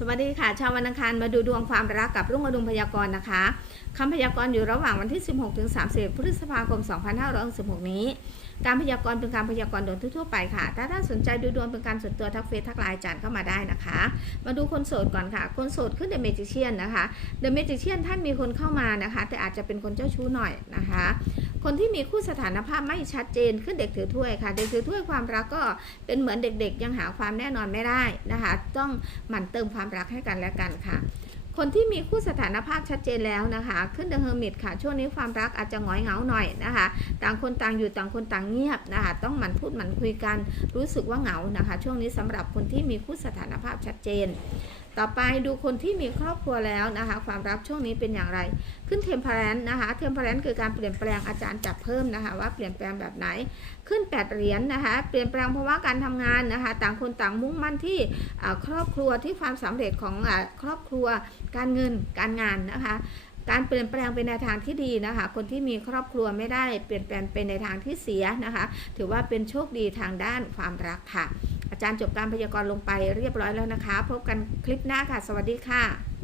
สวัสดีค่ะชาววันอังคารมาดูดวงความรักกับรุ่งอรุณพยากรณ์นะคะคำพยากรณ์อยู่ระหว่างวันที่ 16ถึง30พฤษภาคม 2566 นี้ การพยากรณ์เป็นการพยากรณ์โดยทั่วไปค่ะ ถ้าท่านสนใจดูดวงเป็นการส่วนตัวทักเฟซทักไลน์จารย์เข้ามาได้นะคะ มาดูคนโสดก่อนค่ะ คนโสดขึ้นเดอะเมจิเชียนนะคะเดอะเมจิเชียนท่านมีคนเข้ามานะคะ แต่อาจจะเป็นคนเจ้าชู้หน่อยนะคะ คนที่มีคู่สถานภาพไม่ชัดเจนขึ้นเด็กถือถ้วยค่ะ เด็กถือถ้วยความรักก็เป็นเหมือนเด็กๆ ยังหาความแน่นอนไม่ได้นะคะ ต้องหมั่นเติมความรักให้กันและกันค่ะคนที่มีคู่สถานภาพชัดเจนแล้วนะคะ ขึ้นเดอะเฮอร์มิตค่ะ ช่วงนี้ความรักอาจจะหงอยเหงาหน่อยนะคะ ต่างคนต่างอยู่ต่างคนต่างเงียบนะคะ ต้องหมั่นพูดหมั่นคุยกัน รู้สึกว่าเหงานะคะ ช่วงนี้สำหรับคนที่มีคู่สถานภาพชัดเจน ต่อไปดูคนที่มีครอบครัวแล้วนะคะ ความรักช่วงนี้เป็นอย่างไร ขึ้นเทมเพลนนะคะเทมเพลนคือการเปลี่ยนแปลงอาจารย์จับเพิ่มนะคะ ว่าเปลี่ยนแปลงแบบไหน ขึ้น 8 เหรียญนะคะ เปลี่ยนแปลงเพราะว่าการทำงานนะคะ ต่างคนต่างมุ่งมั่นที่ครอบครัวที่ความสำเร็จของอครอบครัว การเงินการงานนะคะการเปลี่ยนแปลงเป็นในทางที่ดีนะคะ คนที่มีครอบครัวไม่ได้เปลี่ยนแปลงเป็นในทางที่เสียนะคะ ถือว่าเป็นโชคดีทางด้านความรักค่ะ อาจารย์จบการพยากรณ์ลงไปเรียบร้อยแล้วนะคะ พบกันคลิปหน้าค่ะ สวัสดีค่ะ